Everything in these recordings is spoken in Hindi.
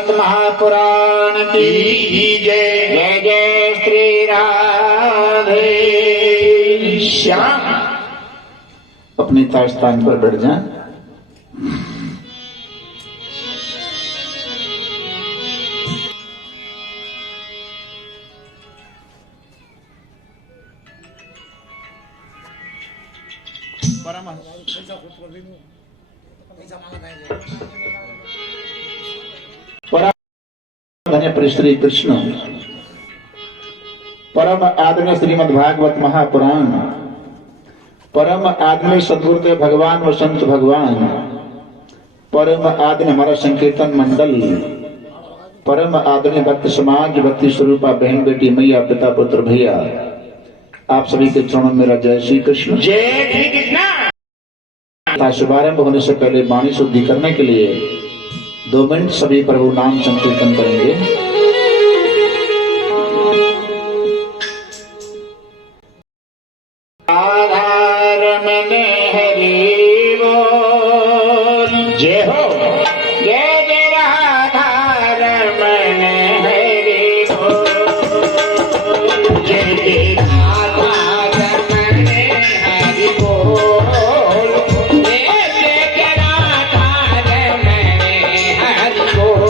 भागवत महापुराण की जय। जय जय श्री राधे श्याम। अपने ताज स्थान पर बैठ जाएं। धन्य श्री कृष्ण परम आदरणीय श्रीमद् भागवत महापुराण, परम आदरणीय सद्गुरुदेव भगवान व संत भगवान, परम आदरणीय हमारा संकीर्तन मंडल, परम आदरणीय भक्त समाज, भक्ति स्वरूपा बहन बेटी मैया पिता पुत्र भैया, आप सभी के चरणों में मेरा जय श्री कृष्ण। जय श्री कृष्ण। शुभारंभ होने से पहले वाणी शुद्धि करने के लिए 2 मिनट सभी प्रभु नाम संकीर्तन करेंगे। आधार मन हरि बोल, जय हो। जय जय राधार मन हरि बोल, जय जय राधार मन हरि बोल, जय जय राधार मन हरि बोल,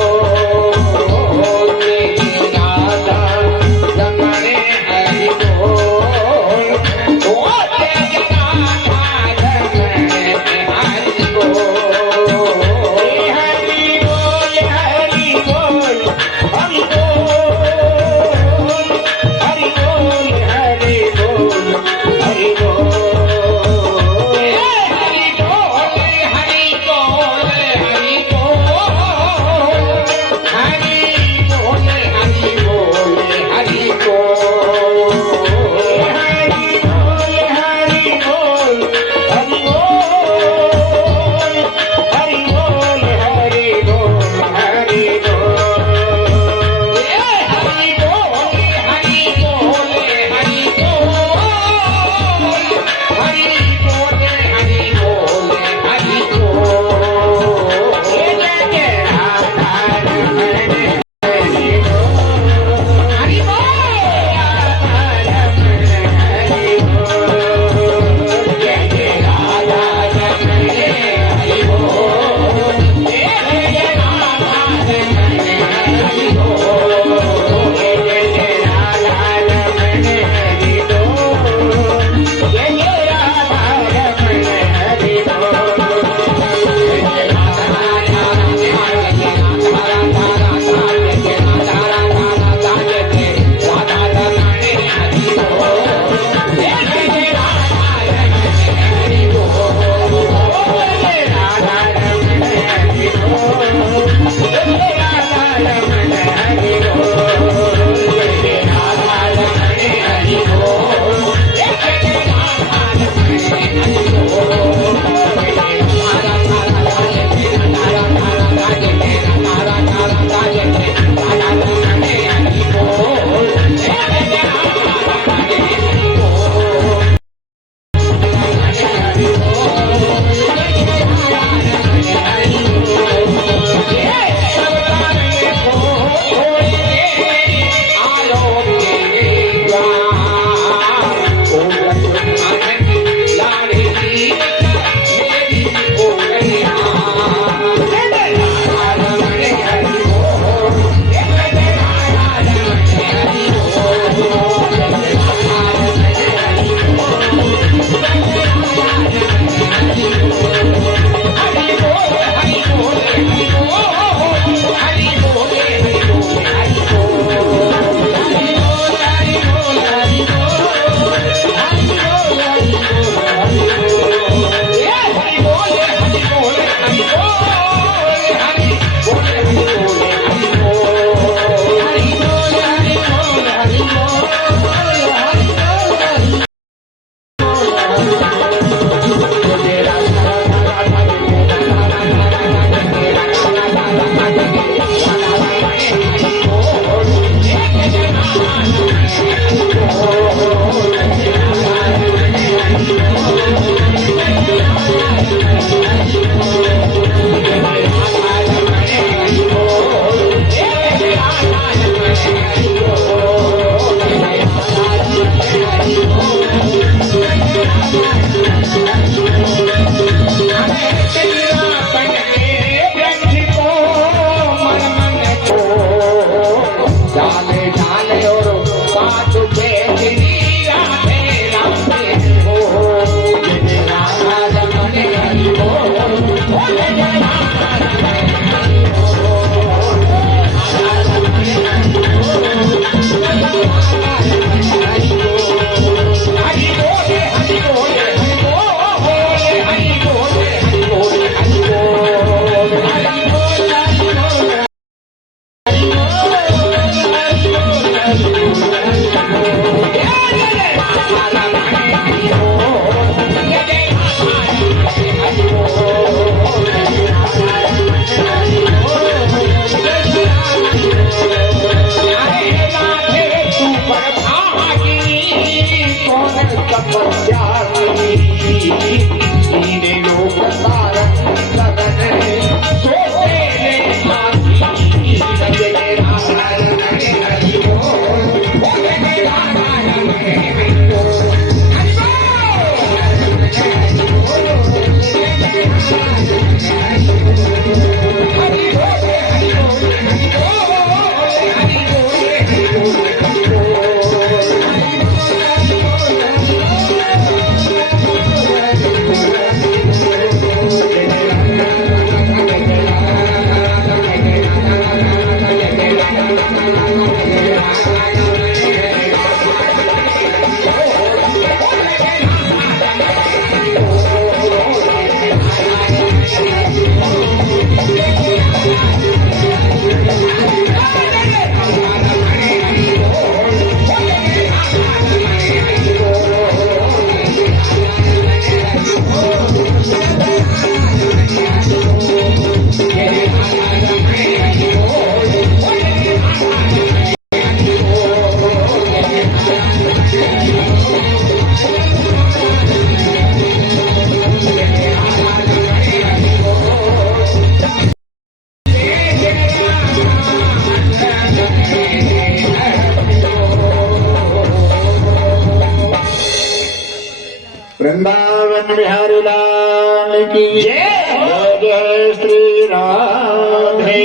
की जय। जय श्री राधे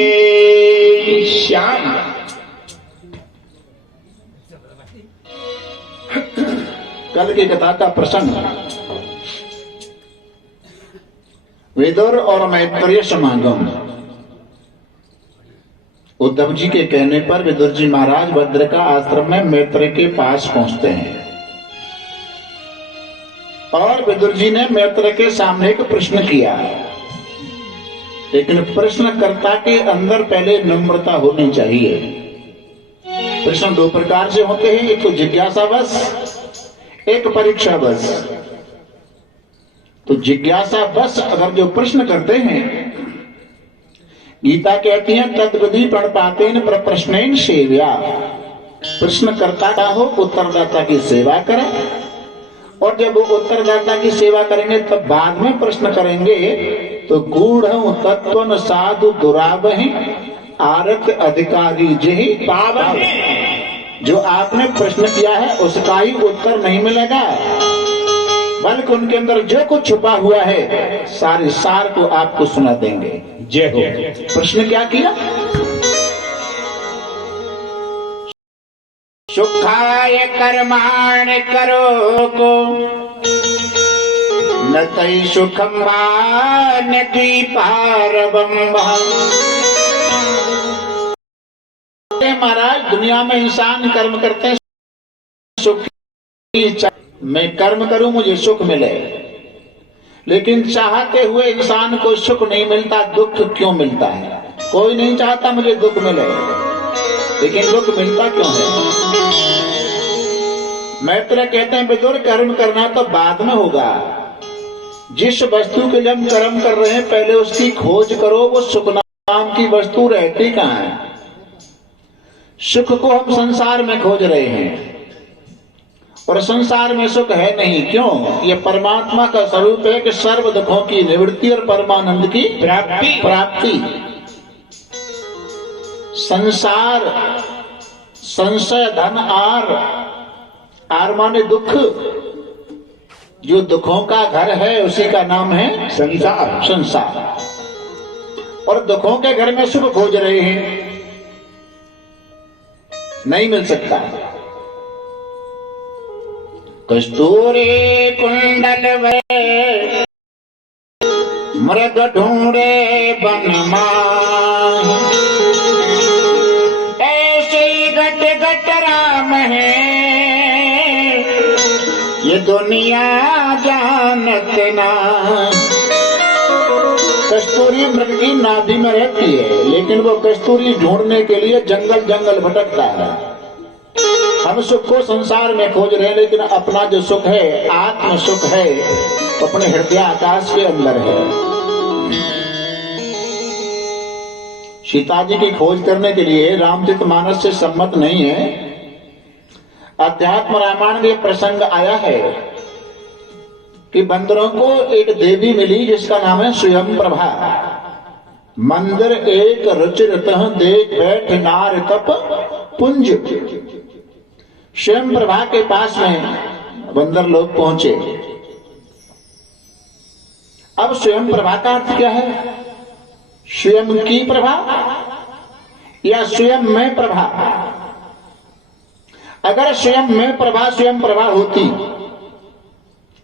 श्याम। कल की कथा का प्रसंग विदुर और मैत्रेय समागम। उद्धव जी के कहने पर विदुर जी महाराज भद्रका आश्रम में मैत्रेय के पास पहुंचते हैं और विदुर जी ने मैत्रेय के सामने एक प्रश्न किया, लेकिन प्रश्नकर्ता के अंदर पहले नम्रता होनी चाहिए। प्रश्न दो प्रकार से होते हैं, एक तो जिज्ञासा बस, एक परीक्षा बस। तो जिज्ञासा बस अगर जो प्रश्न करते हैं, गीता कहती है तद्विधि प्रणपातेन प्रश्नेन सेव्या। प्रश्नकर्ता का हो, उत्तरदाता की सेवा करें, और जब वो उत्तरदाता की सेवा करेंगे तब बाद में प्रश्न करेंगे तो गूढ़ तत्व साधु दुरावहि आरत अधिकारी जही पावहि। जो आपने प्रश्न किया है उसका ही उत्तर नहीं मिलेगा, बल्कि उनके अंदर जो कुछ छुपा हुआ है सारे सार को आपको सुना देंगे। जय हो। प्रश्न क्या किया? सुखाय कर्माण करो को न तई सुखम न द्वीपारवम। महाराज दुनिया में इंसान कर्म करते हैं, सुख की इच्छा, मैं कर्म करूं मुझे सुख मिले, लेकिन चाहते हुए इंसान को सुख नहीं मिलता, दुख क्यों मिलता है? कोई नहीं चाहता मुझे दुख मिले, लेकिन दुख मिलता क्यों है? मैत्रेय कहते हैं विदुर कर्म करना तो बाद में होगा, जिस वस्तु के लिए हम कर्म कर रहे हैं पहले उसकी खोज करो, वो सुख नाम की वस्तु रहती कहाँ है? सुख को हम संसार में खोज रहे हैं और संसार में सुख है नहीं। क्यों? ये परमात्मा का स्वरूप है कि सर्व दुखों की निवृत्ति और परमानंद की प्राप्ति। संसार संशय धन आर माने दुख, जो दुखों का घर है उसी का नाम है संसार। और दुखों के घर में सुख खोज रहे हैं, नहीं मिल सकता। कस्तूरी कुंडल वे मृग ढूंढे बन माही। ऐसे घट घट राम है ये दुनिया जानत ना। कस्तूरी मृग की नाभि में रहती है, लेकिन वो कस्तूरी ढूंढने के लिए जंगल जंगल भटकता है। हम सुख को संसार में खोज रहे हैं, लेकिन अपना जो सुख है, आत्म सुख है, तो अपने हृदय आकाश के अंदर है। सीता जी की खोज करने के लिए रामचरितमानस से सम्मत नहीं है। अध्यात्म रामायण में प्रसंग आया है कि बंदरों को एक देवी मिली जिसका नाम है स्वयं प्रभा। मंदिर एक रुचिरत देख बैठ नार तप पुंज। स्वयं प्रभा के पास में बंदर लोग पहुंचे। अब स्वयं प्रभा का अर्थ क्या है? स्वयं की प्रभा या स्वयं में प्रभा? अगर स्वयं में प्रभा स्वयं प्रभा होती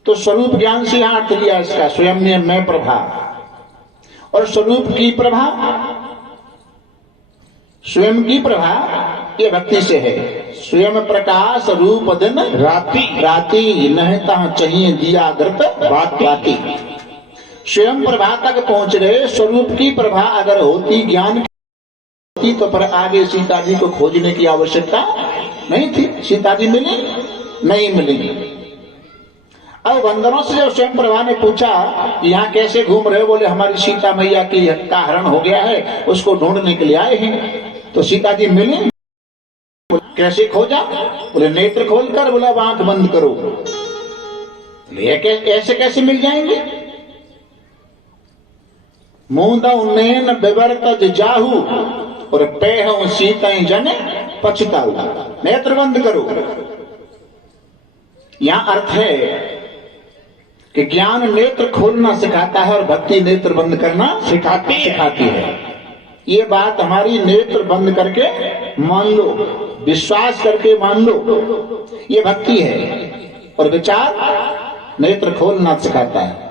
तो स्वरूप ज्ञान से यहां अर्थ लिया इसका, स्वयं में प्रभा। और स्वरूप की प्रभा, स्वयं की प्रभा ये भक्ति से है। स्वयं प्रकाश रूप दिन राती नहता चाहिए दिया अग्रत बाती। स्वयं प्रभा तक पहुंच गए। स्वरूप की प्रभा अगर होती, ज्ञान होती, तो पर आगे सीता जी को खोजने की आवश्यकता नहीं थी। सीता जी मिली नहीं मिली। अब बंदरों से जब स्वयं प्रभा ने पूछा यहाँ कैसे घूम रहे हो, बोले हमारी सीता मैया की का हरण हो गया है, उसको ढूंढने के लिए आए हैं। तो सीता जी मिली। कैसे खोजा? बोले नेत्र खोलकर। बोला आंख बंद करो। ऐसे कैसे मिल जाएंगे? मूंदा नैन विवर्त जाहू और पेह सीता जन पछताऊ। नेत्र बंद करो। यहां अर्थ है कि ज्ञान नेत्र खोलना सिखाता है और भक्ति नेत्र बंद करना सिखाती है। ये बात हमारी नेत्र बंद करके मान लो, विश्वास करके मान लो, ये भक्ति है। और विचार नेत्र खोलना सिखाता है।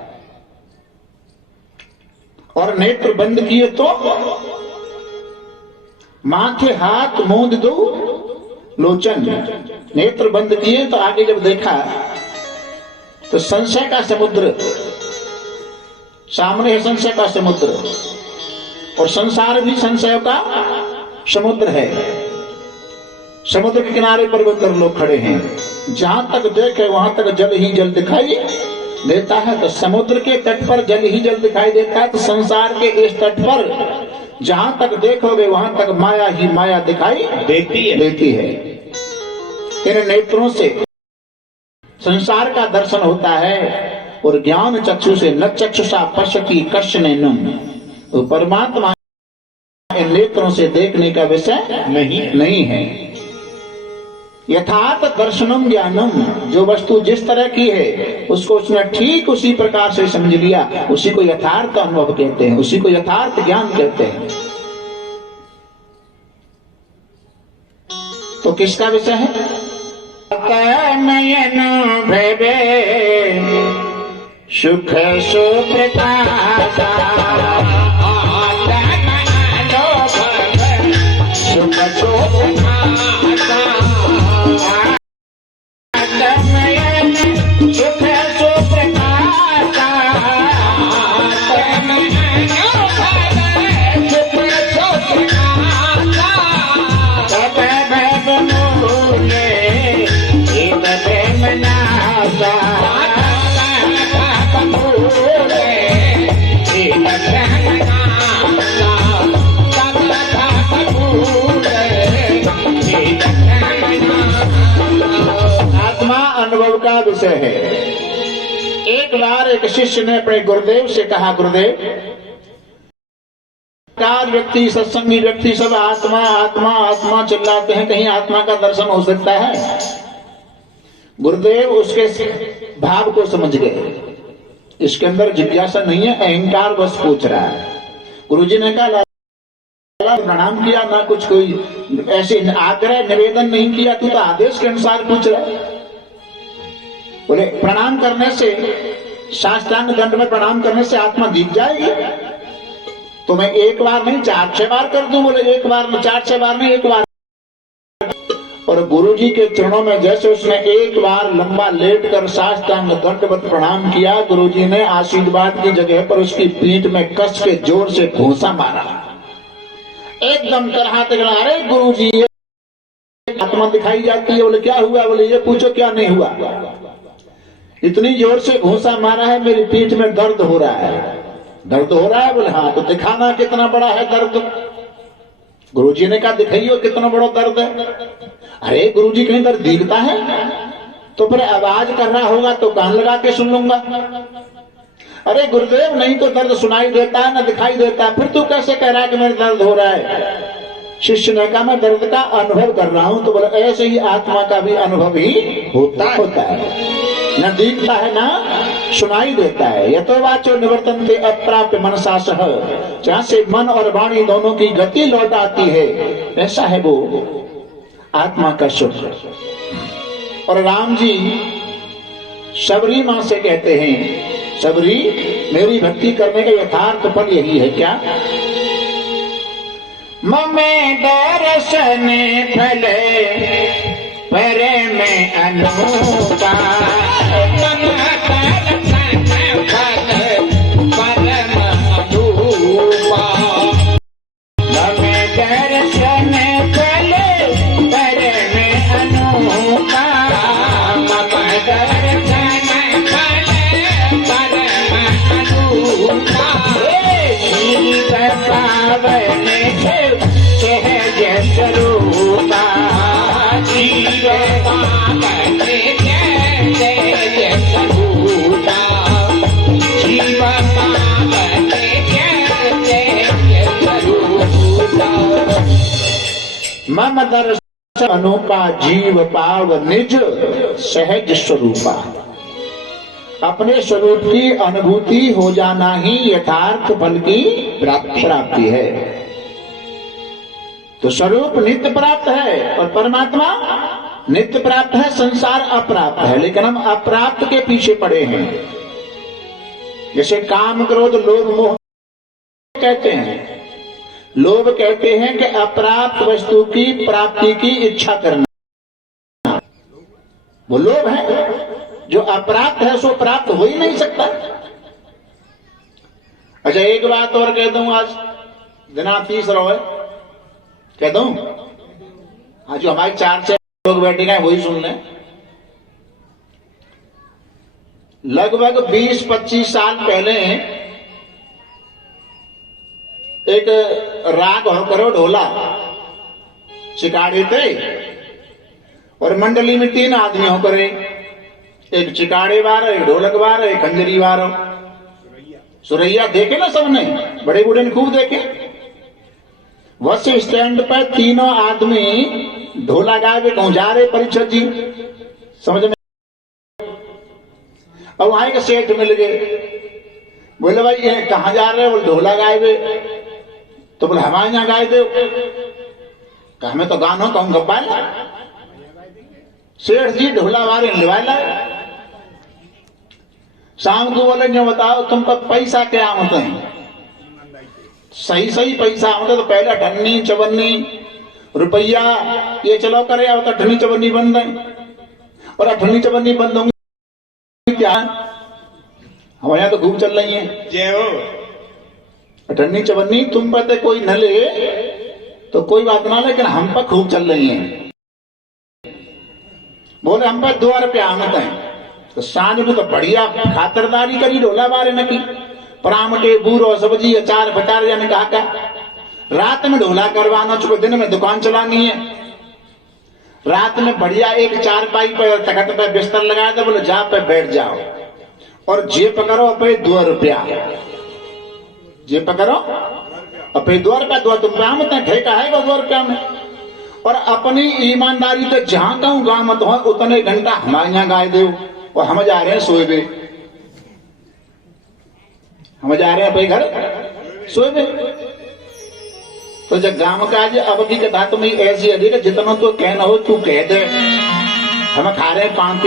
और नेत्र बंद किए तो माथे हाथ मूंद दो लोचन। नेत्र बंद किए तो आगे जब देखा तो संशय का समुद्र सामने है, संशय का समुद्र, और संसार भी संशय का समुद्र है। समुद्र के किनारे पर वो लोग खड़े हैं, जहां तक देखे वहां तक जल ही जल दिखाई देता है। तो समुद्र के तट पर जल ही जल दिखाई देता है, तो संसार के इस तट पर जहां तक देखोगे वहां तक माया ही माया दिखाई देती है। इन नेत्रों से संसार का दर्शन होता है और ज्ञान चक्षु से न चक्षुषा पश्यति कश्चनैनम। तो परमात्मा इन नेत्रों से देखने का विषय नहीं है। यथार्थ दर्शनम ज्ञानम, जो वस्तु जिस तरह की है उसको उसने ठीक उसी प्रकार से समझ लिया, उसी को यथार्थ अनुभव कहते हैं, उसी को यथार्थ ज्ञान कहते हैं। तो किसका विषय है? नयन भवे सुख सुप्रकाशा, सुख सुप्रकाशा, नयन सुख सुप्रकाशा, आत्मा अनुभव का विषय है। एक बार एक शिष्य ने अपने गुरुदेव से कहा, गुरुदेव, व्यक्ति सत्संगी व्यक्ति सब आत्मा आत्मा आत्मा चिल्लाते हैं, कहीं आत्मा का दर्शन हो सकता है? गुरुदेव उसके भाव को समझ गए, इसके अंदर जिज्ञासा नहीं है, अहंकार बस पूछ रहा है। गुरुजी ने कहा, प्रणाम किया ना, कुछ कोई ऐसे आग्रह निवेदन नहीं किया, तू तो आदेश के अनुसार पूछ रहा है। बोले प्रणाम करने से, साष्टांग दंड में प्रणाम करने से आत्मा दिख जाएगी? तो मैं एक बार नहीं 4-6 बार कर दूं? बोले एक बार 4-6 बार नहीं, एक बार। और गुरुजी के चरणों में जैसे उसने एक बार लंबा लेटकर साष्टांग दंडवत प्रणाम किया, गुरुजी ने आशीर्वाद की जगह पर उसकी पीठ में कस के जोर से घूंसा मारा, एकदम कराहते गला, अरे गुरुजी आत्मा दिखाई जाती है। बोले क्या हुआ? बोले ये पूछो क्या नहीं हुआ। इतनी जोर से घूंसा मारा है, मेरी पीठ में दर्द हो रहा है। दर्द हो रहा है? बोले हाँ। तो दिखाना कितना बड़ा है दर्द। गुरुजी ने कहा दिखाइयो कितना बड़ा दर्द है। अरे गुरुजी कहीं दर्द दिखता है? तो फिर आवाज कर रहा होगा तो कान लगा के सुन लूंगा। अरे गुरुदेव नहीं तो दर्द सुनाई देता है ना दिखाई देता है, फिर तू कैसे कह रहा है कि मेरे दर्द हो रहा है? शिष्य ने कहा मैं दर्द का अनुभव कर रहा हूं। तो बोले ऐसे ही आत्मा का भी अनुभव ही होता है, न दिखता है ना सुनाई देता है। यतो वाचो निवर्तन्ते अप्राप्य मनसा सह, जहां से मन और वाणी दोनों की गति लौट आती है, ऐसा है वो आत्मा का सुख। और राम जी शबरी मां से कहते हैं, शबरी मेरी भक्ति करने का यथार्थ फल यही है क्या? ममे दर्शन फले परे में अनूपा, मम दर्शन फले परम अनूपा, ममे दर्शन फले परे में अनूपा, मम दर्शन फले परम अनूपा, शिव पावन सहज स्वरूपा, जीव पावन सहज स्वरूपा, जीव पावन सहज स्वरूपा, मम दर्शन अनूपा जीव पाव निज सहज स्वरूपा। अपने स्वरूप की अनुभूति हो जाना ही यथार्थ फल की प्राप्ति है। तो स्वरूप नित्य प्राप्त है और परमात्मा नित्य प्राप्त है, संसार अप्राप्त है। लेकिन हम अप्राप्त के पीछे पड़े हैं। जैसे काम क्रोध लोभ मोह कहते हैं। लोभ कहते हैं कि अप्राप्त वस्तु की प्राप्ति की इच्छा करना, वो लोभ है। जो अप्राप्त है सो प्राप्त हो ही नहीं सकता। अच्छा, एक बात और कह दूं, आज दिना 30 है, कह दूं? आज जो हमारे 4 लोग बैठे गए वही सुन लें। लगभग 20-25 साल पहले एक राग होकर ढोला चिकाड़े थे और मंडली में 3 आदमी होकर, एक चिकाड़े वार, एक ढोलक वार, एक खंजरी वार। सुरैया देखे ना सबने, बड़े बूढ़े ने खूब देखे। बस स्टैंड पर तीनों आदमी ढोला गाए हुए कहूं जा रहे परीक्षक जी, समझ में। और वहां के सेठ मिल गए, बोले भाई ये कहाँ जा रहे हो? बोले ढोला गाए हुए। तो बोले हमारे यहाँ गाए दो। हमें तो गानो कहूँ गप्पाला। सेठ जी ढोला वारे लिवाला। शाम को बोले जो बताओ तुम पर पैसा क्या आमत है? सही पैसा आमत तो पहले 58 54 रुपया ये चलो करे, अब तो 58 54 बंद है। और 58 54 बंद होंगे क्या? हमारे यहाँ तो खूब चल रही है। जय हो। 58 54 तुम पर कोई न ले तो कोई बात ना, लेकिन हम पर खूब चल रही है। बोले हम पर 2 रुपया आमत है। तो सांझ में तो बढ़िया खातरदारी करी, ढोला बारे न की, परामटे बूरो सब्जी अचार बटार जाने कहा का। रात में ढोला करवाना, चुके दिन में दुकान चलानी है। रात में बढ़िया एक 4 पर तखत पे बिस्तर लगा दे, बोले जा पे बैठ जाओ और जे पकड़ो अपे 2 रुपया, जे पकड़ो अपे 2 रुपया, 2 तुम पे आमत है, ठेका है 2 रुपया में। और अपनी ईमानदारी तो जहां कहूं गांव मत हो उतने घंटा हमारे यहाँ गाय दे, और हम जा रहे हैं सोए, हम जा रहे हैं अपने घर सोए। तो जब गांव का आज अब की कथा तो मैं ऐसी है कि जितना तो कहना हो तू कह दे, हम खा रहे हैं 5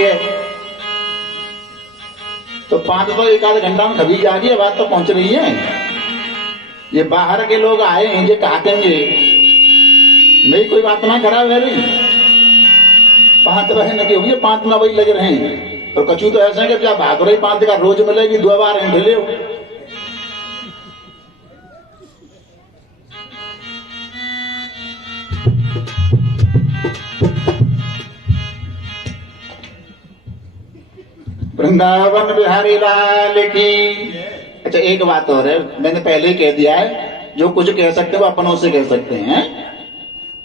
तो 5 तो 1 आध घंटा में कभी जा रही है, बात तो पहुंच रही है। ये बाहर के लोग आए हैं, ये काटेंगे नहीं, कोई बात ना खराब है रही। 5 बहन लगे हुई 5 में वही लगे रहे हैं। और कचू तो ऐसा है कि जब भाग रही 5 का रोज मिलेगी 2 बार ढिले हो। वृंदावन बिहारी लाल की। अच्छा, एक बात और है, मैंने पहले ही कह दिया है, जो कुछ कह सकते हो अपनों से कह सकते हैं।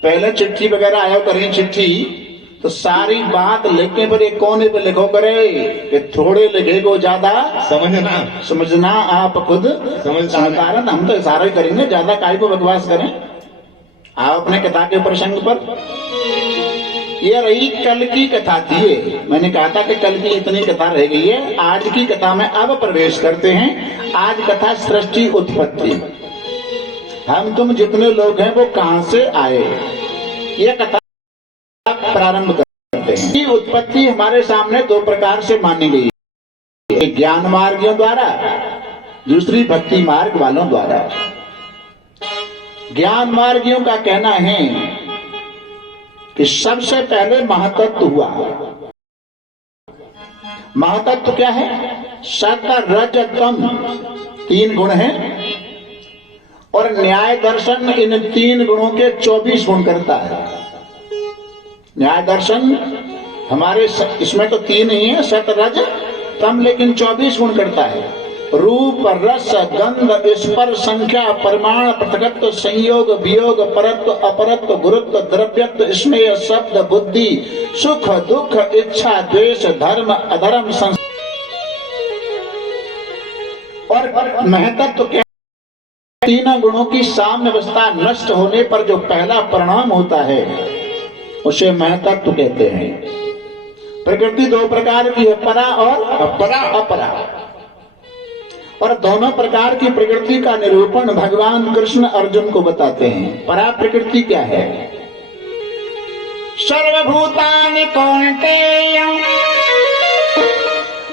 पहले चिट्ठी वगैरह आया करें, चिट्ठी तो सारी बात लिखने पर एक कोने पे लिखो करे कि थोड़े लिखे को ज्यादा समझना आप खुद समझदार। हम तो इशारा ही करेंगे, ज्यादा काय को बकवास करें। आप अपने कथा के प्रसंग पर। ये रही कल की कथा थी। मैंने कहा था कि कल की इतनी कथा रह गई है। आज की कथा में अब प्रवेश करते हैं। आज कथा सृष्टि उत्पत्ति। हम तुम जितने लोग हैं वो कहां से आए, ये कथा प्रारंभ करते हैं। की उत्पत्ति हमारे सामने 2 प्रकार से मानी गई, एक ज्ञान मार्गियों द्वारा, दूसरी भक्ति मार्ग वालों द्वारा। ज्ञान मार्गियों का कहना है कि सबसे पहले महातत्व हुआ। महातत्व क्या है? सत रज तम 3 गुण हैं और न्याय दर्शन इन 3 गुणों के 24 गुण करता है। न्याय दर्शन हमारे इसमें तो 3 ही है, सत रज तम, लेकिन 24 गुण करता है। रूप रस गंध स्पर्श संख्या प्रमाण पृथकत्व संयोग वियोग परत्व अपरत्व गुरुत्व द्रव्यत्व स्नेह शब्द बुद्धि सुख दुख इच्छा द्वेष धर्म अधर्म और महतत्व के 3 गुणों की साम्य अवस्था नष्ट होने पर जो पहला परिणाम होता है उसे महतत्व कहते हैं। प्रकृति दो प्रकार की है, परा और अपरा। और दोनों प्रकार की प्रकृति का निरूपण भगवान कृष्ण अर्जुन को बताते हैं। परा प्रकृति क्या है? सर्वभूतानि कौन्तेय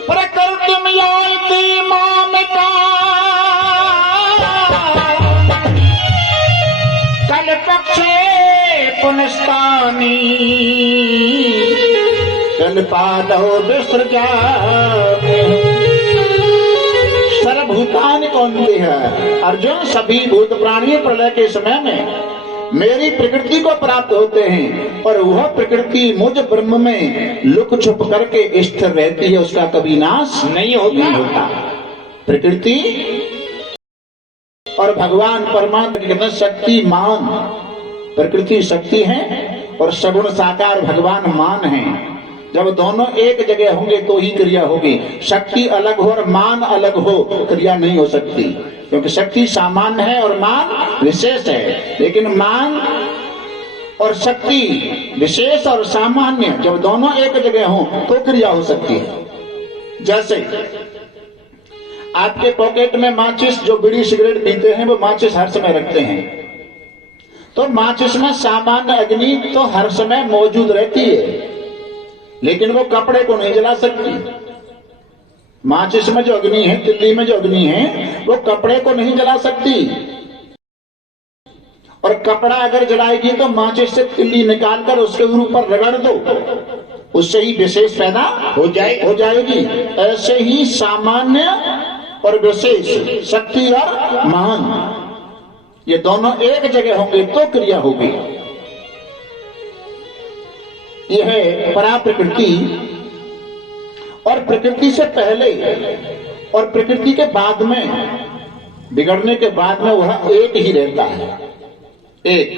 प्रकृतिं यान्ति मामिकाम् कल्पक्षे पुनस्तानि कल्पादौ विसृजामि। सर्वभूतानि कौन्तेय है अर्जुन, सभी भूत प्राणी प्रलय के समय में मेरी प्रकृति को प्राप्त होते हैं और वह प्रकृति मुझ ब्रह्म में लुक छुप करके स्थिर रहती है, उसका कभी नाश नहीं होता। प्रकृति और भगवान परमात्मा के शक्तिमान, प्रकृति शक्ति है और सगुण साकार भगवान मान है। जब दोनों एक जगह होंगे तो ही क्रिया होगी। शक्ति अलग हो और मान अलग हो, क्रिया नहीं हो सकती, क्योंकि शक्ति सामान्य है और मान विशेष है। लेकिन मान और शक्ति विशेष और सामान्य जब दोनों एक जगह हो तो क्रिया हो सकती है। जैसे आपके पॉकेट में माचिस, जो बीड़ी सिगरेट पीते हैं वो माचिस हर समय रखते हैं, तो माचिस में सामान्य अग्नि तो हर समय मौजूद रहती है, लेकिन वो कपड़े को नहीं जला सकती। माचिस में जो अग्नि है, तिल्ली में जो अग्नि है, वो कपड़े को नहीं जला सकती। और कपड़ा अगर जलाएगी तो माचिस से तिल्ली निकालकर उसके ऊपर रगड़ दो, उससे ही विशेष पैदा हो जाएगी। ऐसे ही सामान्य और विशेष, शक्ति और मान, ये दोनों एक जगह होंगे तो क्रिया होगी। यह है परा प्रकृति। और प्रकृति से पहले और प्रकृति के बाद में, बिगड़ने के बाद में वह एक ही रहता है, एक।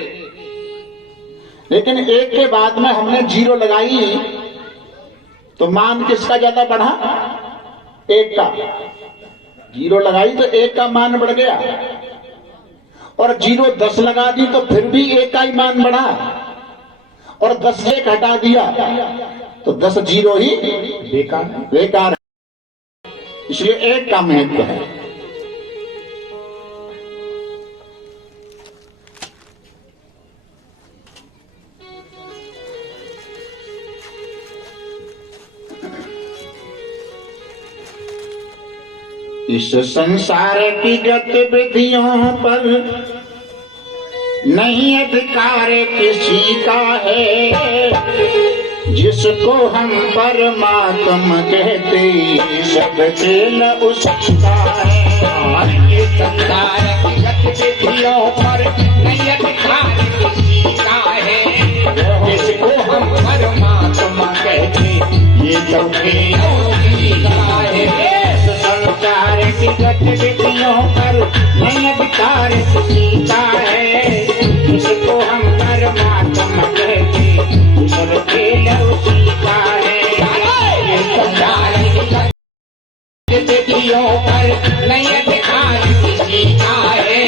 लेकिन एक के बाद में हमने जीरो लगाई तो मान किसका ज्यादा बढ़ा? एक का। जीरो लगाई तो एक का मान बढ़ गया, और जीरो 10 लगा दी तो फिर भी एक का ही मान बढ़ा, और 10 से 1 हटा दिया तो 10 जीरो ही बेकार है। इसलिए एक का महत्व है। इस संसार की गतिविधियों पर नहीं अधिकार किसी का है, जिसको हम परमात्मा कहते सब खेल उसका है। ये संसार की गतिविधियों पर नहीं अधिकार किसी का है, जिसको हम परमात्मा कहते ये सब खेल उसी का है। संसार की गतिविधियों पर नहीं अधिकार किसी का है, जिसको हम परमात्मा कहते सब खेल उसी का है। ये संसार की गतिविधियों पर नहीं अधिकार किसी का है,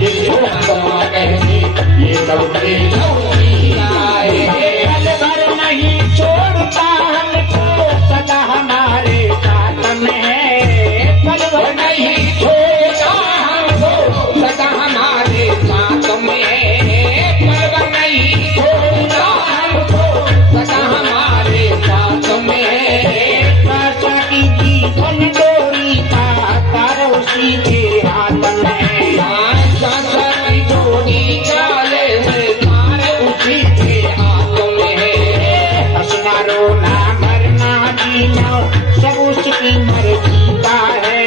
जिसको हम कहते ये सब खेल उसी का है। पल भर नहीं छोड़ता हमको, सदा हमारे साथ में है। पल भर नहीं छोड़ता हमको, सदा हमारे साथ में है। पल भर नहीं छोड़ता हमको, सदा हमारे साथ में है। आशा की जीवन डोरी का तार उसी के हाथ में है। आशा की डोरी काले में तार उसी के हाथ में है। हंसना रोना मरना जीना सब उसकी मर्जी का है,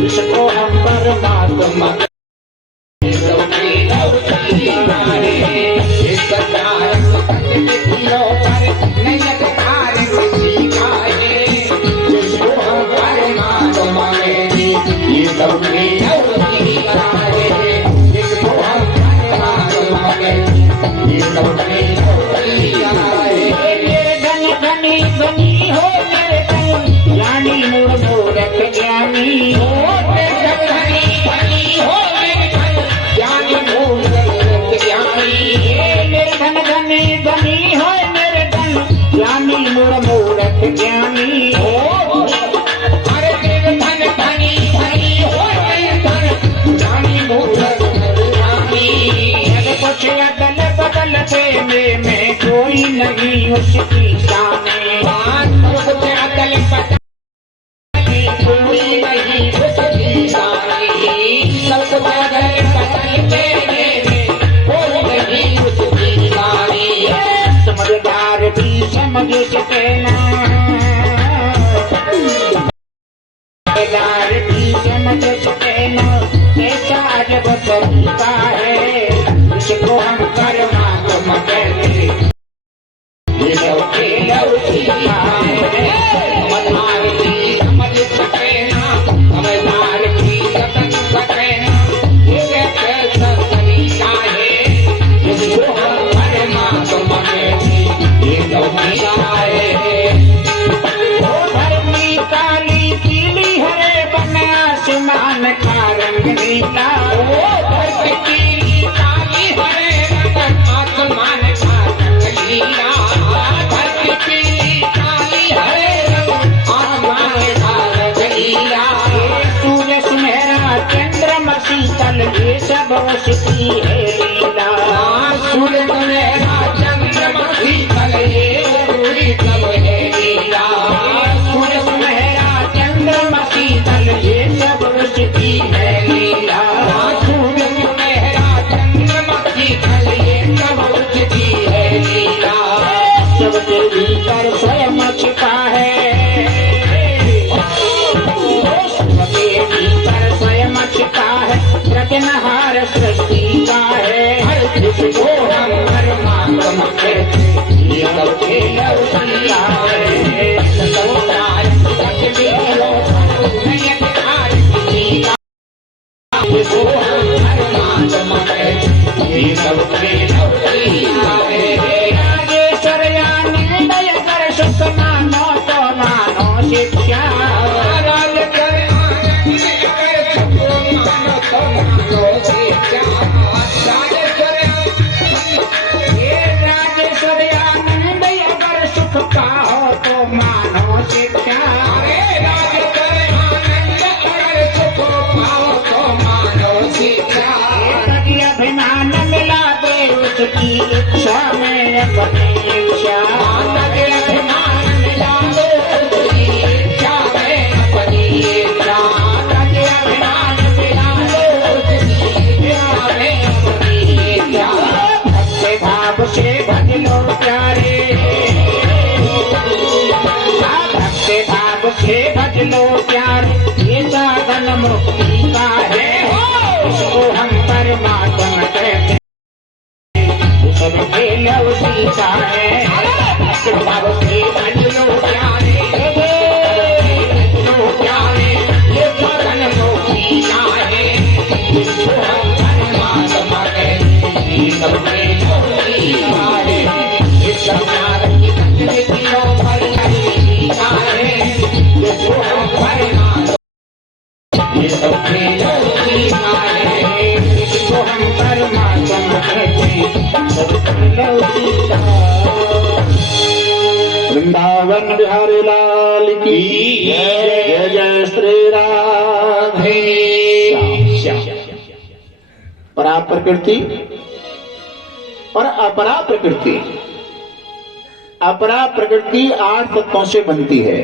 जिसको हम परमात्मा धनी हो मेरे धन ज्ञानी मूर्ख ज्ञानी हो मेरे धनी हो मेरे धन ज्ञानी मूर्ख ज्ञानी उसकी शाने कुछ अकल पता कोई नहीं उसकी शाने सब कुछ अगर पता तेरे कोई नहीं उसकी शाने समझदार भी समझ सके ना समझदार भी समझ सके ना ऐसा अजब तरीका है इसको हम परमात्मा कहते ये सब खेल उसी का है समझदार भी समझ सके ना समझदार भी समझ सके ना ये कैसा तरीका है इसको हम परमात्मा कहते ये सब खेल है ओ धरती काली पीली हरे बन आसमान का रंग नीला ओ धरती पीली काली हरे रंग आसमान का रंग नीला धरती पीली काली हरे रंग आसमान का रंग नीला सूर्य सुनहरा चंद्रमा शीतल ये सब उसकी है लीला सूर्य सुनहरा चंद्रमा शीतल ये पूरी सब है लीला सूर्य सुनहरा चंद्रमा शीतल ये सब उसकी है लीला सूर्य सुनहरा चंद्रमा शीतल ये सब उसकी है लीला सबके भीतर स्वयं छिपा है सबके भीतर स्वयं छिपा है रचनहार सृष्टि का है हर इसको हम परमात्मा कहते ये सब खेल उसी का है संसार सत्य नयन हार किसी का इसको हम परमात्मा कहते ये सब खेल उसी का है राजेश्वर आनंदय कर सुख मानो तो मानो शिक्षा राजेश्वर आनंदय कर सुख मानो तो मानो शिक्षा राजेश्वर आनंदय कर सुख पाओ तो मानो शिक्षा राजेश्वर आनंद अगर सुख पाओ तो मानो शिक्षा कभी अभिमान मिला दे उसकी इच्छा में अपनी इच्छा कभी अभिमान मिला दे उसकी इच्छा में अपनी इच्छा कभी अभिमान मिला दे उसकी इच्छा में अपनी इच्छा भक्ति भाव से भज लो प्यारे भक्ति भाव से भज लो प्यारे ये साधन मुक्ति का है इसको हम परमात्मा कहते सब खेल उसी का है भक्ति भाव से भज लो प्यारे लो प्यारे ये साधन मुक्ति का है इसको हम परमात्मा कहते ये सब खेल उसी का है इस संसार की तकलीफों पर नहीं का है इसको हम परमात्मा ये सब खेल उसी का है इसको हम परमात्मा कहते सब खेल उसी का वृंदावन बिहारी लाल की जय जय श्री राधे परा प्रकृति और अपरा प्रकृति अपरा प्रकृति 8 तत्वों से बनती है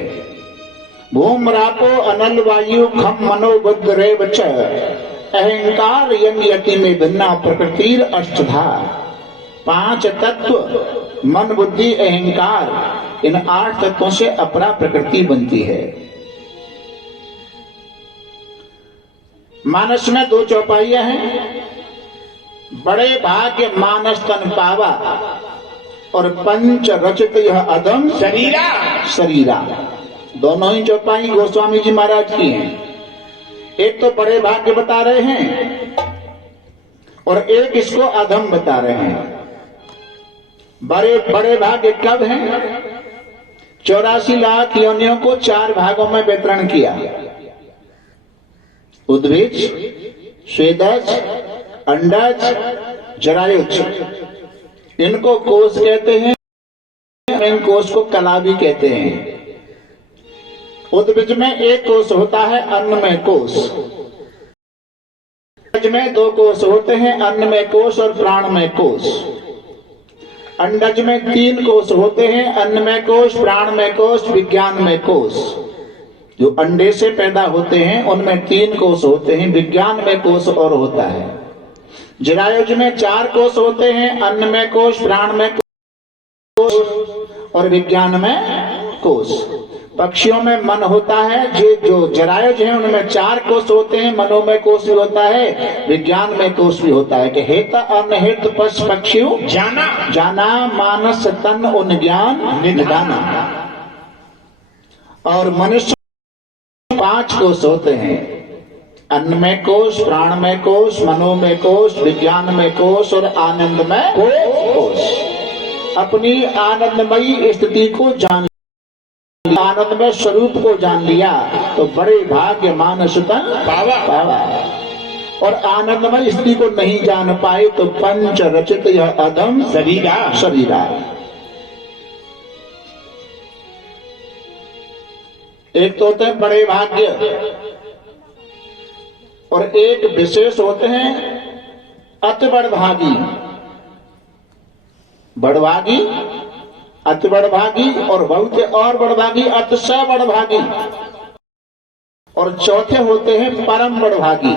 भूम रापो अनल वायु खम मनो बुद्ध रेव च अहंकार यति में भिन्ना प्रकृतिर अष्टधा 5 तत्व मन बुद्धि अहंकार इन 8 तत्वों से अपरा प्रकृति बनती है। मानस में 2 चौपाइयां हैं बड़े भाग्य मानस तन पावा और पंच रचित यह अदम शरीरा शरीरा दोनों ही चौपाई गोस्वामी जी महाराज की हैं। एक तो बड़े भाग्य बता रहे हैं और एक इसको अधम बता रहे हैं। बड़े भाग्य कब हैं? 84 लाख योनियों को 4 भागों में वितरण किया। उद्भिज, स्वेदज, अंडज, जरायुज। इनको कोष कहते हैं, इन कोष को कला भी कहते हैं। उद्भिज में एक कोष होता है, अन्न में कोष। में 2 कोष होते हैं, अन्न में कोष और प्राण में कोष। अंडज में 3 कोष होते हैं, अन्नमय कोष, प्राणमय कोष, विज्ञानमय कोष। जो अंडे से पैदा होते हैं उनमें 3 कोष होते हैं, विज्ञानमय कोष और होता है। जरायुज में 4 कोष होते हैं, अन्नमय कोष, प्राणमय कोष और विज्ञानमय कोष। पक्षियों में मन होता है, जो जरायुज हैं उनमें 4 कोष होते हैं, मनोमय कोष भी होता है, विज्ञानमय कोष भी होता है। कि हेत अन्न हित पशु पक्षी जाना जाना मानस तन उन ज्ञान निधाना। और मनुष्य 5 कोष होते हैं, अन्नमय कोष, प्राणमय कोष, मनोमय कोष, विज्ञानमय कोष और आनंदमय कोष। अपनी आनंदमयी स्थिति को जान, आनंदमय स्वरूप को जान लिया तो बड़े भाग्य मानस तन पावा। और आनंदमय स्थिति को नहीं जान पाए तो पंच रचित यह अधम शरीरा। एक तो होते हैं बड़े भाग्य और एक विशेष होते हैं अति बड़भागी। बड़भागी, अति बड़भागी और बहुत और बड़भागी, अतिशय बड़भागी। और चौथे होते हैं परम बड़भागी।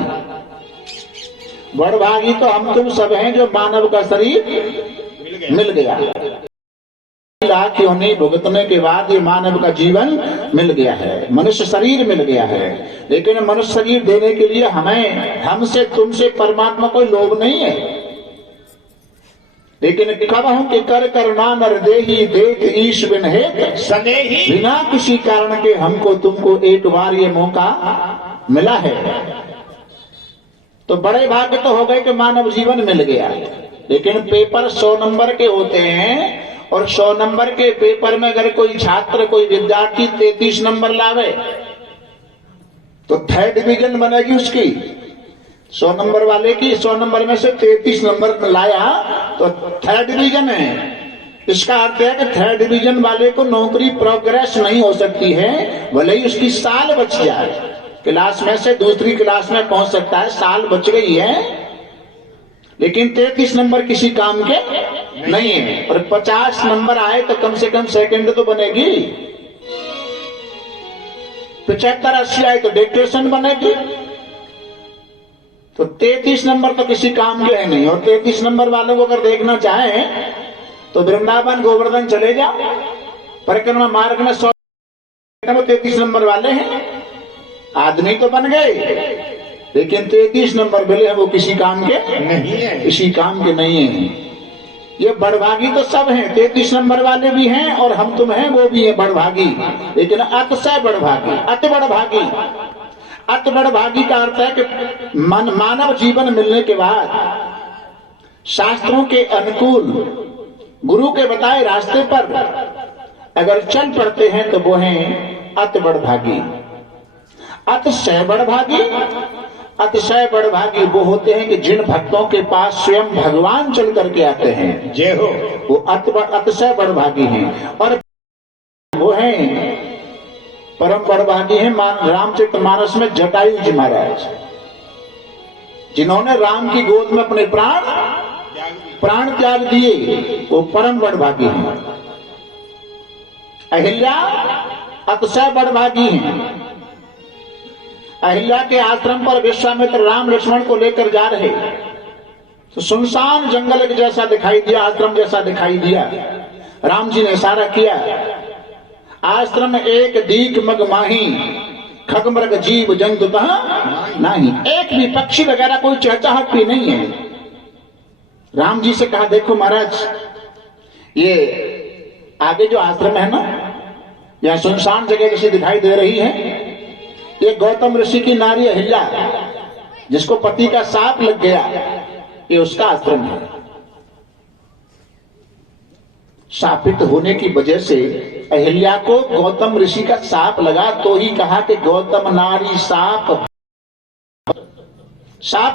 बड़भागी तो हम तुम सब हैं जो मानव का शरीर मिल गया। लाख योनि भुगतने के बाद ये मानव का जीवन मिल गया है, मनुष्य शरीर मिल गया है। लेकिन मनुष्य शरीर देने के लिए हमें, हमसे तुमसे परमात्मा कोई लोभ नहीं है। लेकिन कब हम के कर करना नर देही देख ईश बिन हेत सनेही। बिना किसी कारण के हमको तुमको एक बार ये मौका मिला है तो बड़े भाग्य तो हो गए कि मानव जीवन मिल गया। लेकिन पेपर 100 नंबर के होते हैं और 100 नंबर के पेपर में अगर कोई छात्र, कोई विद्यार्थी 33 नंबर लावे तो 3rd डिवीजन बनेगी उसकी। 100 नंबर वाले की 100 नंबर में से 33 नंबर लाया तो 3rd डिवीजन है। इसका अर्थ है कि 3rd डिवीजन वाले को नौकरी प्रोग्रेस नहीं हो सकती है, भले ही उसकी साल बच जाए, क्लास में से दूसरी क्लास में पहुंच सकता है, साल बच गई है। लेकिन 33 नंबर किसी काम के नहीं है। और 50 नंबर आए तो कम से कम सेकंड तो बनेगी। 75-80 आए तो डिक्टेशन बनेगी। तो 33 नंबर तो किसी काम के है नहीं। और 33 नंबर वालों को अगर देखना चाहे तो वृंदावन गोवर्धन चले जाओ, परिक्रमा मार्ग में 100 33 नंबर वाले हैं। आदमी तो बन गए लेकिन 33 नंबर मिले हैं वो किसी काम के नहीं है, किसी काम के नहीं है। ये बड़भागी तो सब हैं, 33 नंबर वाले भी हैं और हम तुम हैं वो भी है बड़भागी। लेकिन अतिशय बड़भागी, अति बड़भागी। अति बड़भागी का अर्थ है कि मानव जीवन मिलने के बाद शास्त्रों के अनुकूल, गुरु के बताए रास्ते पर अगर चल पड़ते हैं तो वो हैं अति बड़भागी। अतिशय बड़भागी, अतिशय बड़भागी वो होते हैं कि जिन भक्तों के पास स्वयं भगवान चल करके आते हैं, जय हो, वो अतिशय बड़भागी हैं। और वो हैं परम बड़भागी हैं रामचरितमानस में जटायु जी महाराज, जिन्होंने राम की गोद में अपने प्राण त्याग दिए, वो परम बड़भागी हैं। अहिल्या अतिशय बड़भागी हैं। अहिल्या के आश्रम पर विश्वामित्र राम लक्ष्मण को लेकर जा रहे तो सुनसान जंगल के जैसा दिखाई दिया, आश्रम जैसा दिखाई दिया। राम जी ने इशारा किया, आश्रम एक दीक मग माही, खग मृग जीव जंतु नहीं। एक भी पक्षी वगैरह कोई चहचहाट भी नहीं है। राम जी से कहा, देखो महाराज, ये आगे जो आश्रम है ना, यह सुनसान जगह जैसी दिखाई दे रही है, ये गौतम ऋषि की नारी अहिल्या, जिसको पति का साप लग गया, ये उसका आश्रम है। शापित होने की वजह से अहिल्या को गौतम ऋषि का साप लगा, तो ही कहा कि गौतम नारी साप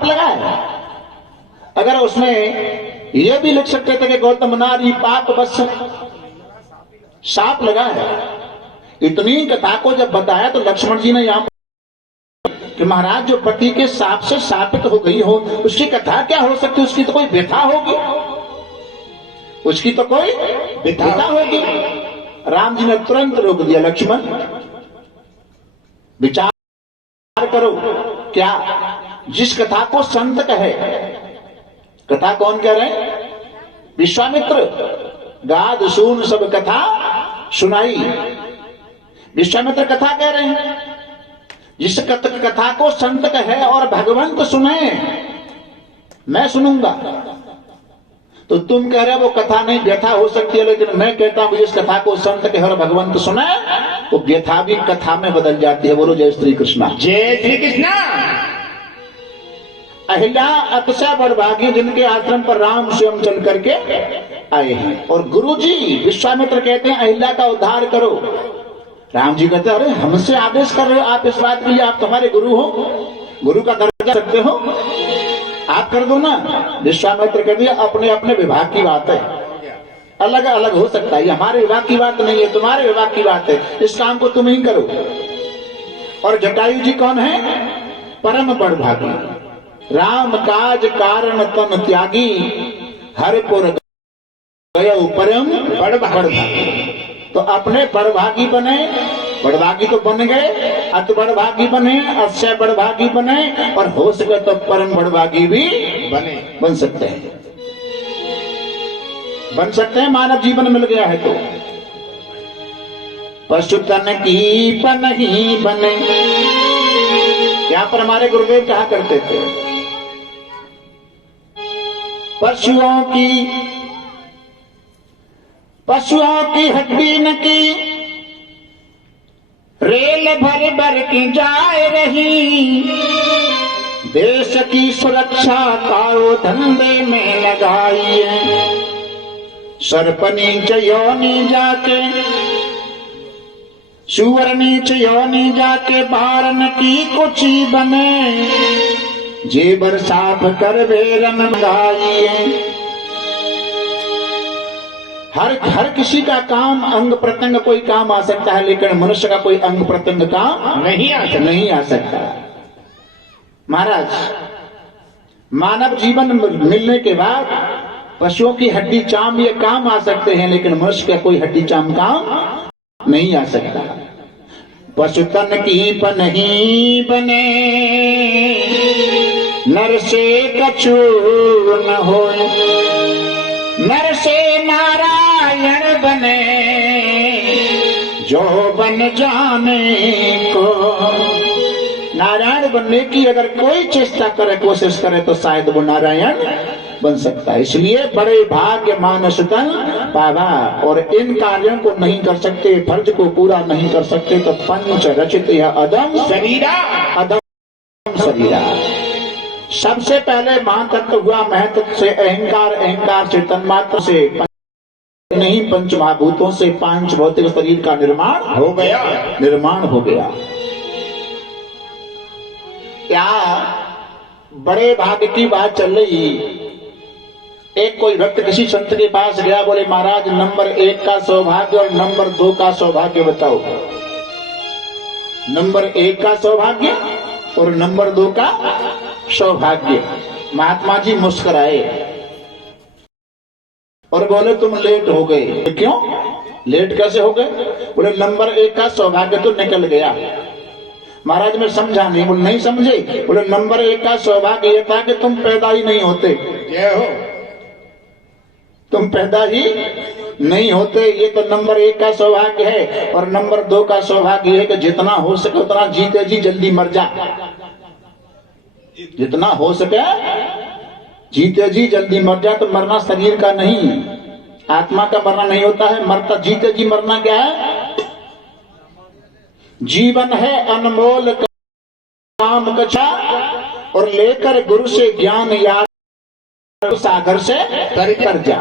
लगा है। अगर उसमें यह भी लिख सकते थे कि गौतम नारी पाप बस साप लगा है। इतनी कथा को जब बताया तो लक्ष्मण जी ने यहां कि महाराज, जो पति के साप से शापित हो गई हो उसकी कथा क्या हो सकती, उसकी तो कोई व्यथा होगी। उसकी तो कोई विधा होगी। राम जी ने तुरंत रोक दिया, लक्ष्मण विचार करो, क्या जिस कथा को संत कहे, कथा कौन कह रहे हैं? विश्वामित्र। गाद सून सब कथा सुनाई, विश्वामित्र कथा कह रहे हैं। जिस कथा को संत कहे और भगवंत सुने, मैं सुनूंगा। तो तुम कह रहे हो वो कथा नहीं व्यथा हो सकती है, लेकिन मैं कहता हूं जिस कथा को संत कहे और भगवंत सुने, वो व्यथा भी कथा में बदल जाती है। बोलो जय श्री कृष्णा। जय श्री कृष्णा। अहिल्या अतिशय बड़भागी जिनके आश्रम पर राम स्वयं चल करके आए हैं। और गुरुजी विश्वामित्र कहते हैं अहिल्या का उद्धार करो। राम जी कहते हैं अरे हमसे आदेश कर रहे हो आप इस बात के लिए, आप तुम्हारे गुरु हो, गुरु का दर्जा रखते हो, आप कर दो ना। विश्वामित्र कहते हैं अपने अपने विभाग की बात है, अलग अलग हो सकता है, हमारे विभाग की बात नहीं है, तुम्हारे विभाग की बात है, इस काम को तुम ही करो। और जटायु जी कौन है? परम बड़भागी, राम काज कारण तन त्यागी, हरिपुर गयो परम बड़भागी। तो अपने बड़भागी बने, बड़भागी तो बन गए, अत बड़भागी बने, अक्षय बड़भागी बने, और हो सके तो परम बड़भागी भी बन सकते हैं, बन सकते हैं। मानव जीवन मिल गया है तो पशु तन की पन ही बने। यहां पर हमारे गुरुदेव कहा करते थे पशुओं की हड्डी न की, रेल भर भर की जाए रही, देश की सुरक्षा कारो धंधे में लगाइए। सर्पनी चयोनी जाके, सुवरनी चयोनी जाके, बारन की कुची बने, जेबर साफ कर बेरन लगाइए। हर किसी का काम अंग प्रत्यंग कोई काम आ सकता है, लेकिन मनुष्य का कोई अंग प्रत्यंग काम नहीं आ सकता। महाराज मानव जीवन मिलने के बाद पशुओं की हड्डी चाम ये काम आ सकते हैं, लेकिन मनुष्य का कोई हड्डी चाम काम नहीं आ सकता। पशु तन की पनही बने, नर से कछु न होए, नर से नारायण बने, जो बन जाने को। नारायण बनने की अगर कोई चेष्टा करे, कोशिश करे, तो शायद वो नारायण बन सकता है। इसलिए बड़े भाग्य मानस तन पावा। और इन कार्यों को नहीं कर सकते, फर्ज को पूरा नहीं कर सकते, तो पंच रचित यह अदम शरीरा, अदम शरीरा। सबसे पहले महातत्व हुआ, महतत्व से अहंकार, अहंकार से तन्मात्र से नहीं पंच महाभूतों से पांच भौतिक शरीर का निर्माण हो गया। क्या बड़े भाग्य की बात चल रही। एक कोई भक्त किसी संत के पास गया, बोले महाराज नंबर 1 का सौभाग्य और नंबर 2 का सौभाग्य बताओ। नंबर 1 का सौभाग्य और नंबर 2 का सौभाग्य। महात्मा जी मुस्कुराए और बोले तुम लेट हो गए। क्यों लेट कैसे हो गए? बोले नंबर 1 का सौभाग्य तो निकल गया। महाराज मैं समझा नहीं। बोले नहीं समझे? बोले नंबर 1 का सौभाग्य यह था कि तुम पैदा ही नहीं होते। जय हो, तुम पैदा ही नहीं होते, ये तो नंबर 1 का सौभाग्य है। और नंबर 2 का सौभाग्य है कि जितना हो सके उतना जीते जी जल्दी मर जा। जितना हो सके जीते जी जल्दी मर जा। तो मरना शरीर का नहीं, आत्मा का मरना नहीं होता है, मरता जीते जी मरना क्या है? जीवन है अनमोल काम कछा, और लेकर गुरु से ज्ञान याद सागर से तर जा।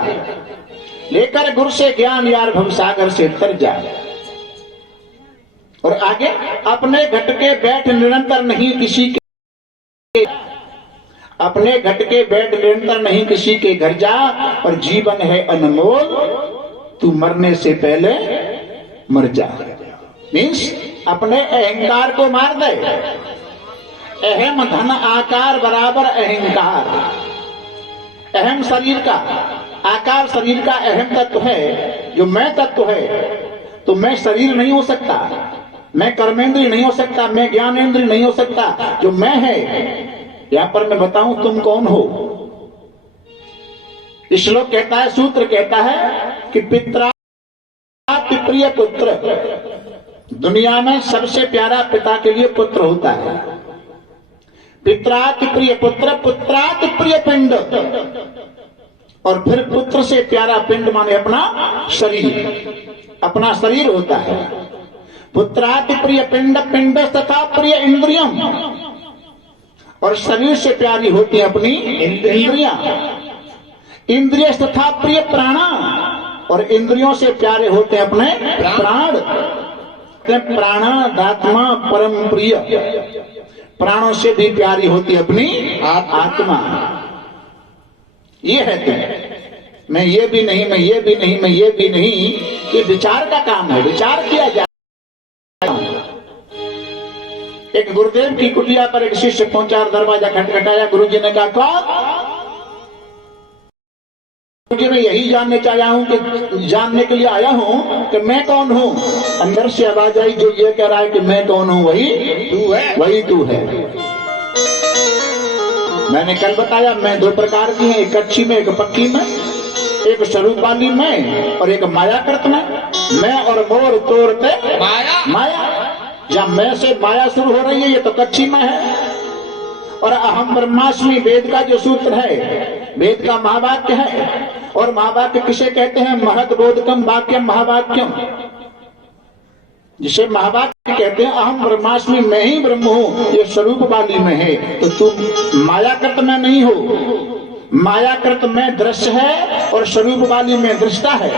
लेकर गुरु से ज्ञान यार भव सागर से तर जा। और आगे अपने घट के बैठ निरंतर नहीं किसी के, अपने घट के बैठ निरंतर नहीं किसी के घर जा। और जीवन है अनमोल, तू मरने से पहले मर जा। मीन्स अपने अहंकार को मार दे। अहम धन आकार बराबर अहंकार। अहम शरीर का आकार शरीर का अहम तत्व है, जो मैं तत्व है, तो मैं शरीर नहीं हो सकता, मैं कर्मेंद्रिय नहीं हो सकता, मैं ज्ञानेंद्रिय नहीं हो सकता। जो मैं है, यहां पर मैं बताऊं तुम कौन हो। श्लोक कहता है, सूत्र कहता है कि पित्राति प्रिय पुत्र, दुनिया में सबसे प्यारा पिता के लिए पुत्र होता है। पित्राति प्रिय पुत्र, पुत्राति प्रिय पिंड, और फिर पुत्र से प्यारा पिंड माने अपना शरीर, अपना शरीर होता है। पुत्राति प्रिय पिंड, पिंड तथा प्रिय इंद्रियम, और शरीर से प्यारी होती है अपनी इंद्रियां। इंद्रिय तथा प्रिय प्राणा, और इंद्रियों से प्यारे होते हैं अपने प्राण। प्राणादात्मा परम प्रिय, प्राणों से भी प्यारी होती अपनी आत्मा। ये है तुम, मैं ये भी नहीं, मैं ये भी नहीं, मैं ये भी नहीं। ये विचार का काम है, विचार किया जाए। एक गुरुदेव की कुटिया पर एक शिष्य पहुंचा, दरवाजा खटखटाया। गुरुजी ने कहा, कौन? मुझे मैं यही जानने के लिए आया हूँ कि मैं कौन हूँ। अंदर से आवाज आई जो ये कह रहा है कि मैं कौन हूँ, वही तू है, वही तू है। मैंने कल बताया, मैं दो प्रकार की है, एक कच्ची में, एक पक्की में, एक स्वरूप वाली में और एक मायाकृत में। मैं और मोर तोड़ते माया। जब मैं से माया शुरू हो रही है, ये तो कच्ची में है। और अहम ब्रह्मास्मि वेद का जो सूत्र है, वेद का महावाक्य है। और महावाक्य किसे कहते हैं? महद बोधकम वाक्यम महावाक्यम, जिसे महावाक्य कहते हैं। अहम ब्रह्मास्मि, मैं ही ब्रह्म हूं, ये स्वरूप वाली में है। तो तुम मायाकृत में नहीं हो, मायाकृत में दृश्य है और स्वरूप वाली में दृष्टा है।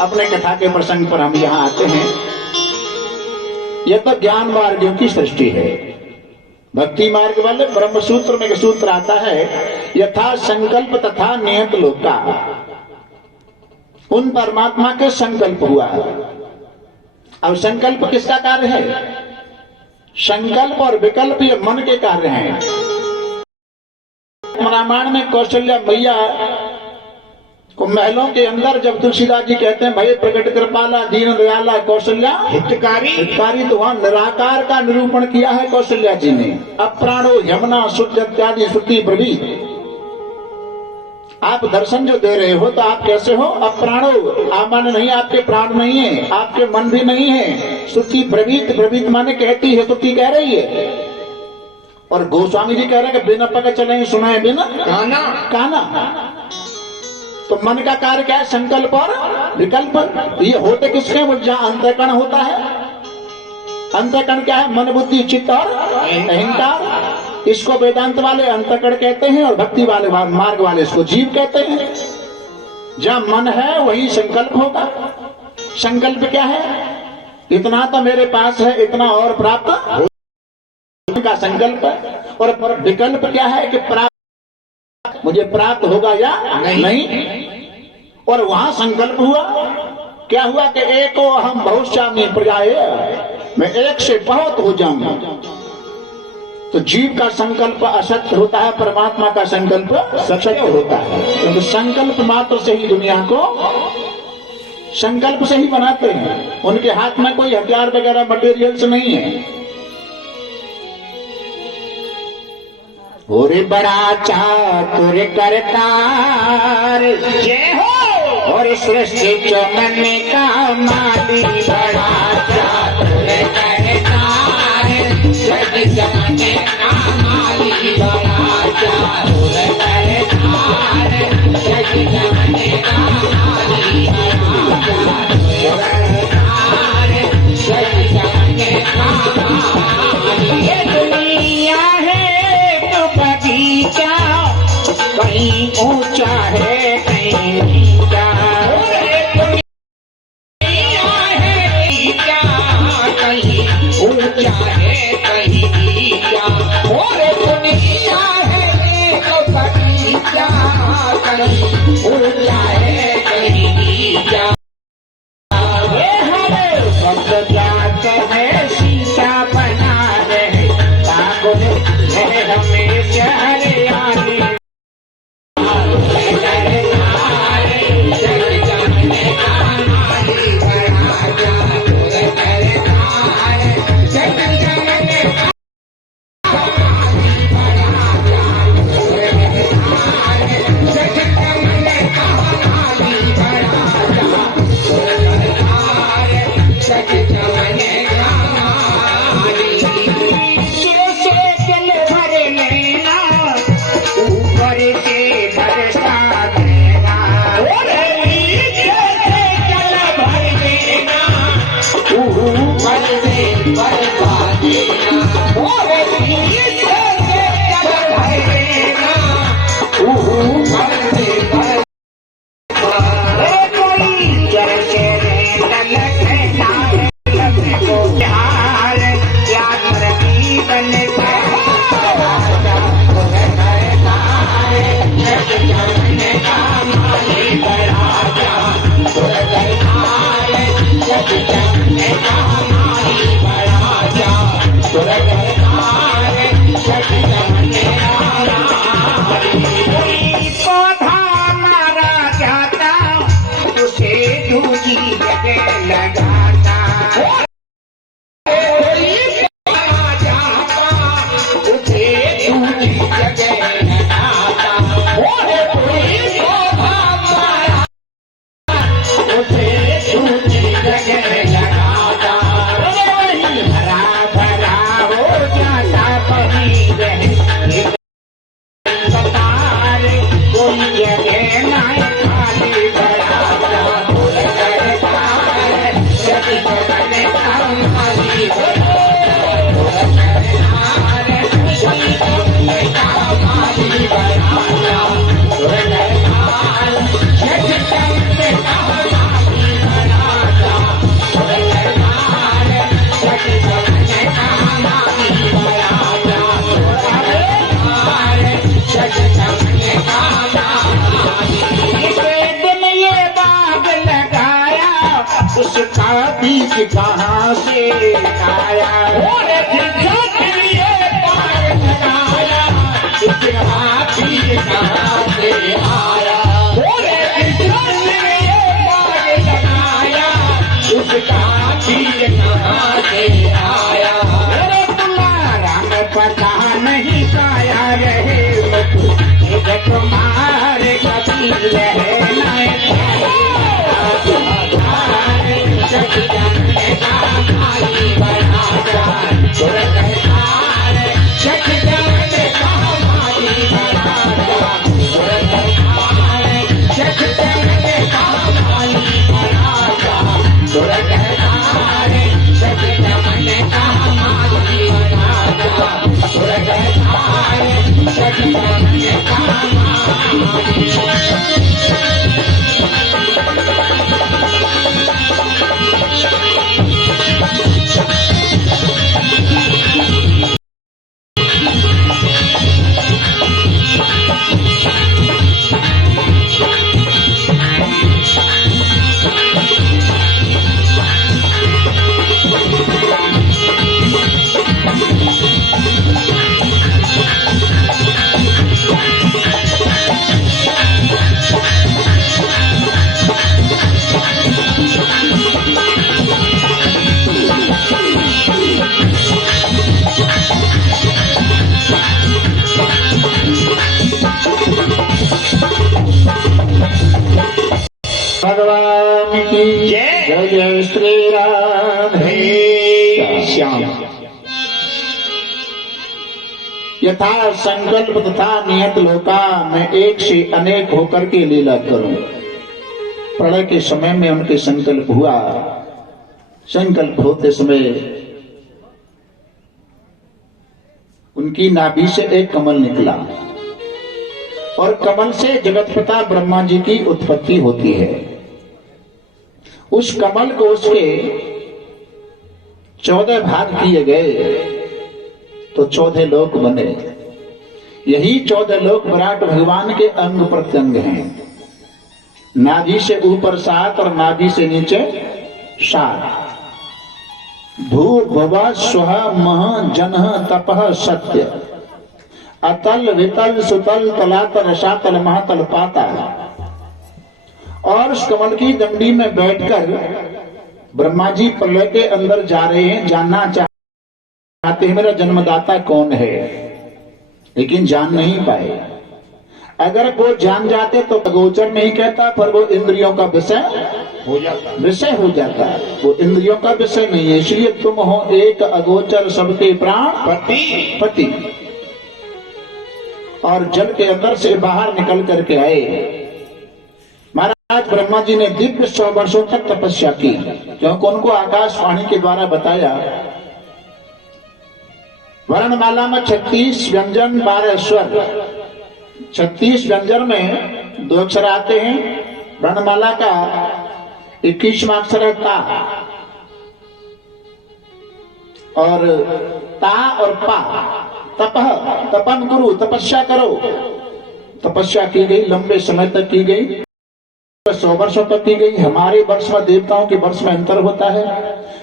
अपने कथा के प्रसंग पर हम यहां आते हैं। यह तो ज्ञान मार्गियों की सृष्टि है। भक्ति मार्ग वाले ब्रह्म सूत्र में एक सूत्र आता है, यथा संकल्प तथा नियत लोका। उन परमात्मा के संकल्प हुआ। अब संकल्प किसका कार्य है? संकल्प और विकल्प ये मन के कार्य हैं। रामायण में कौशल्या मैया को महलों के अंदर जब तुलसीदास जी कहते हैं, भाई प्रकट कृपाला दीन दयाला कौशल्या हितकारी, तो वहां निराकार का निरूपण किया है कौशल्या जी ने। अप्राणो यमुना शुद्ध इत्यादि श्रुति ब्रवी। आप दर्शन जो दे रहे हो तो आप कैसे हो? अप्राणो, आमान नहीं, आपके प्राण नहीं है, आपके मन भी नहीं है। श्रुति ब्रवीत, ब्रवीत माने कहती है, श्रुति कह रही है। और गोस्वामी जी कह रहे हैं कि बिना पके चले सुनाए बिना काना। तो मन का कार्य क्या है? संकल्प और विकल्प। ये होते किसके? वो जहां अंतःकरण होता है। अंतःकरण क्या है? मन बुद्धि चित्त और अहंकार। इसको वेदांत वाले अंतःकरण कहते हैं और भक्ति वाले मार्ग वाले इसको जीव कहते हैं। जहां मन है वही संकल्प होगा। संकल्प क्या है? इतना तो मेरे पास है, इतना और प्राप्त का संकल्प है। और विकल्प क्या है कि प्राप्त, मुझे प्राप्त होगा या नहीं। और वहां संकल्प हुआ, क्या हुआ कि एको हम बहुश्यामी प्रजाए, मैं एक से बहुत हो जाऊंगा। तो जीव का संकल्प असत्य होता है, परमात्मा का संकल्प सत्य होता है। क्योंकि संकल्प मात्र से ही दुनिया को संकल्प से ही बनाते हैं। उनके हाथ में कोई हथियार वगैरह मटेरियल्स नहीं है। और बड़ा चातुर करतार जय हो, और सृष्टि चमन का माली। बड़ा चातुर करतार सृष्टि चमन का माली। बड़ा चातुर करतार सृष्टि चमन का माली। सृष्टि चमन का माली। ये दुनिया है बगीचा, कहीं ऊंचा है कहीं नीचा। दुनिया है बगीचा, कहीं ऊंचा है कहीं नीचा। पता नहीं काया रहे तुम्हारे कभी रहना भगवान की जय। जय जय श्री राधे श्याम। यथा संकल्प तथा नियत लोका मैं एक से अनेक होकर के लीला करूं। प्रलय के समय में उनके संकल्प हुआ। संकल्प होते समय उनकी नाभि से एक कमल निकला और कमल से जगतपिता ब्रह्मा जी की उत्पत्ति होती है। उस कमल को उसके 14 भाग किए गए तो 14 लोक बने। यही 14 लोक विराट भगवान के अंग प्रत्यंग हैं। नाभि से ऊपर 7 और नाभि से नीचे 7। भू भुवः स्वः मह जनः तपः सत्य अतल वितल सुतल तलातल रसातल महातल पाताल। और उस कमल की दंडी में बैठकर ब्रह्मा जी प्रलय के अंदर जा रहे हैं। जानना चाहते हैं मेरा जन्मदाता कौन है, लेकिन जान नहीं पाए। अगर वो जान जाते तो अगोचर नहीं कहता, पर वो इंद्रियों का विषय हो जाता हो जाता है। वो इंद्रियों का विषय नहीं है। इसलिए तुम हो एक अगोचर सबके प्राण पति। और जल के अंदर से बाहर निकल करके आए। महाराज ब्रह्मा जी ने दिव्य 100 वर्षों तक तपस्या की, क्योंकि उनको आकाशवाणी के द्वारा बताया वर्णमाला में 36 व्यंजन 12 स्वर। 36 व्यंजन में 2 अक्षर आते हैं। वर्णमाला का 21वां अक्षर है ता, और ता और पा। तपह तपन गुरु, तपस्या करो। तपस्या की गई, लंबे समय तक की गई, 100 वर्षों तक की गई। हमारे वर्ष में देवताओं के वर्ष में अंतर होता है।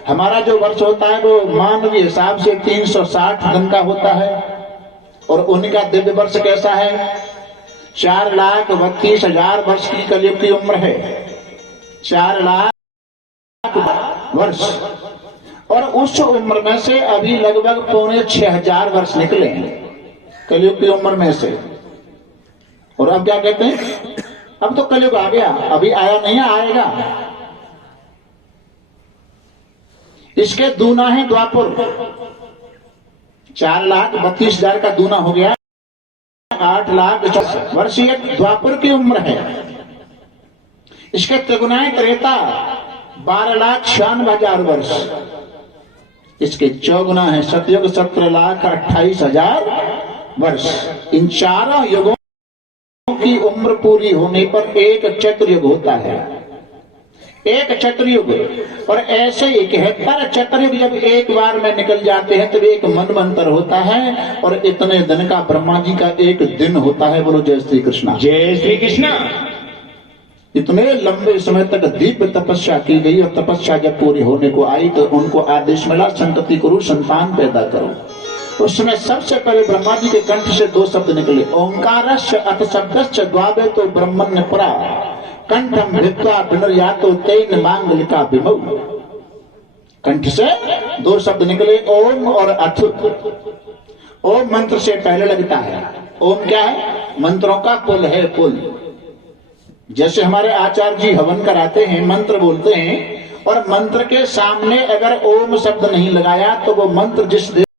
हमारा जो वर्ष होता है वो मानवीय हिसाब से 360 दिन का होता है, और उनका दिव्य वर्ष कैसा है? 4,32,000 वर्ष की कलयुग की उम्र है। 4 लाख वर्ष, और उस उम्र में से अभी लगभग 5,600 वर्ष निकले हैं कलयुग की उम्र में से। और अब क्या कहते हैं? अब तो कलयुग आ गया, अभी आया नहीं आएगा। इसके दूना है द्वापर। 4,32,000 का दूना हो गया 8 लाख वर्ष। एक द्वापर की उम्र है। इसके त्रिगुणाएं त्रेता 12,96,000 वर्ष। इसके चौगुना है सतयुग 17,28,000 वर्ष। इन चारों युगों की उम्र पूरी होने पर एक चतुर्युग होता है। एक चतुर्युग, और ऐसे ही 71 चतुर्युग जब एक बार में निकल जाते हैं तब एक मनवंतर होता है, और इतने दिन का ब्रह्मा जी का एक दिन होता है। बोलो जय श्री कृष्णा। जय श्री कृष्णा। इतने लंबे समय तक दिव्य तपस्या की गई, और तपस्या जब पूरी होने को आई तो उनको आदेश मिला संतति करो, संतान पैदा करो। उस समय सबसे पहले ब्रह्मा जी के कंठ से 2 शब्द निकले, ओंकारस्य अथ शब्दस्य द्वावे तो ब्रह्मण्य परा कंठम भित्वा विनर्यातो तेन मांगलिका विमौ। कंठ से 2 शब्द निकले, ओम और अथ। ओम मंत्र से पहले लगता है। ओम क्या है? मंत्रों का कुल है, कुल। जैसे हमारे आचार्य जी हवन कराते हैं, मंत्र बोलते हैं, और मंत्र के सामने अगर ओम शब्द नहीं लगाया तो वो मंत्र जिस